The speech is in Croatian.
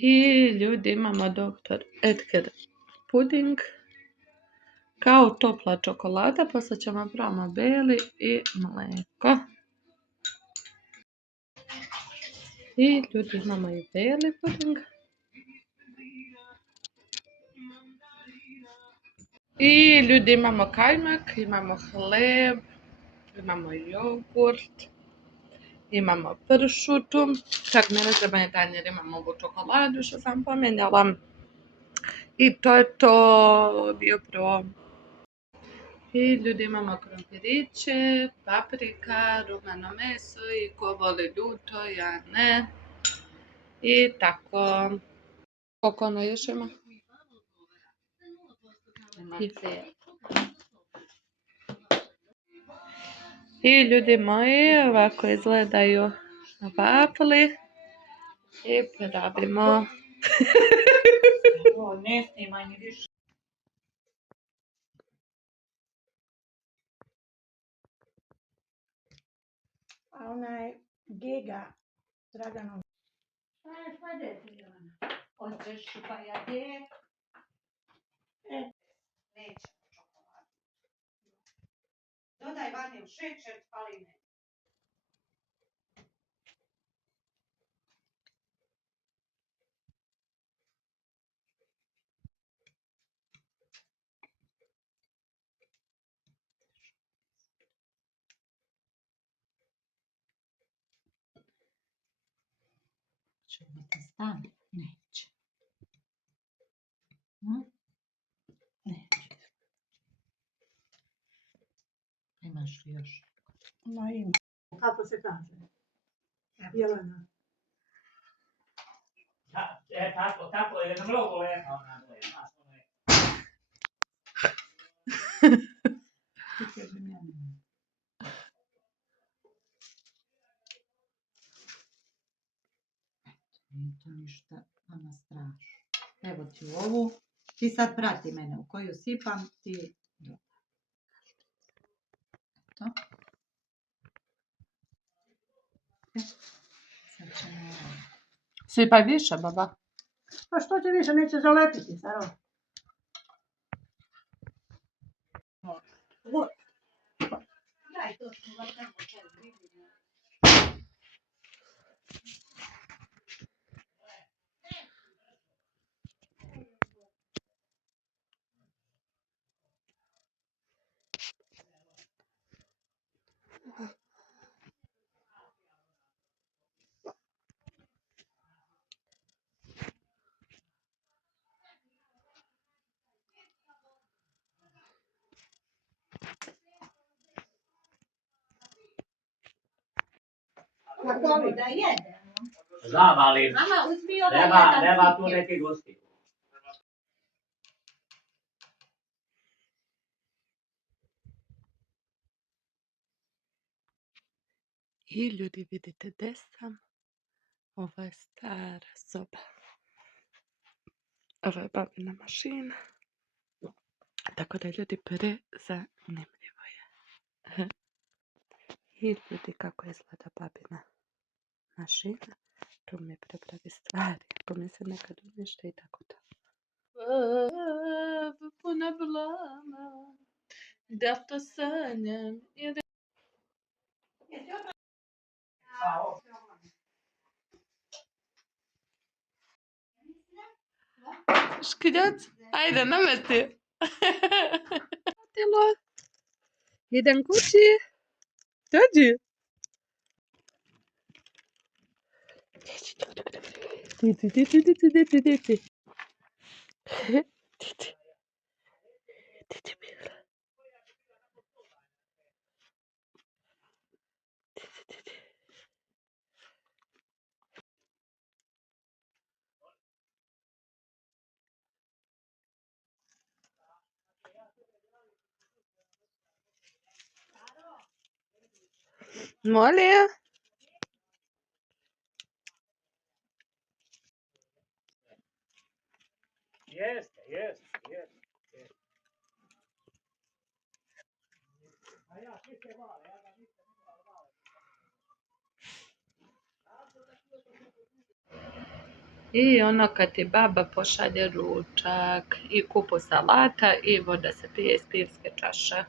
I ljudi imamo doktor Edgar puding kao topla čokolada, poslije ćemo probamo beli i mlijeko. I ljudi imamo i beli puding. I ljudi imamo kajmak, imamo hleb, imamo jogurt, imamo pršutu, čak mi ne treba ni tanjer, imamo ovu čokoladu što sam pomenjala. I to je to bio prvo. I ljudi imamo krompiriće, paprika, rumeno meso i ko voli ljuto, ja ne. I tako. Koliko ono još ima? I ljudi moji, ovako izgledaju vafli. I pravimo. Ne snimaj ni više. A onaj Giga Draganov. Šta je ti, Jelena? Hoćeš pa ja djek? Neće čokoladu. Dodaj vanil šećer, ali ne. Će da ti stane? Neće. Neće. Imaš li još? Ma ima. Kako se kaže? Jelena. Tako je mnogo lepa ona gleda. Ti kažem ja ne. Nije to ništa nama strašno. Evo ti ovu. Ti sad prati mene u koju sipam ti. To. Sad ćemo... Sipaj više, baba. Pa što će više, neće zalepiti, Saro? Daj to što vam tamo čaj vidim. Kako da jedemo? Znam, ali Mama, uzmi ovaj jedan nema tu tiket. neki gosti. I ljudi vidite gdje sam. Ovo je stara soba. Ovo je babina mašina. Tako da ljudi prezanimljivo je. I ljudi kako izgleda babina mašina. Tu mi prepravi stvari. Ako mi se nekad unište i tako to. Puna blama. Da to sanjam. Škiljac, ajde, namesti. Idem kući. Dođi. Ti. Molim. Jeste. A ja svi se vale, ja ga nisam vale. I ono kad ti baba pošalje ručak i kupu salata i voda se pije iz pivske čaše.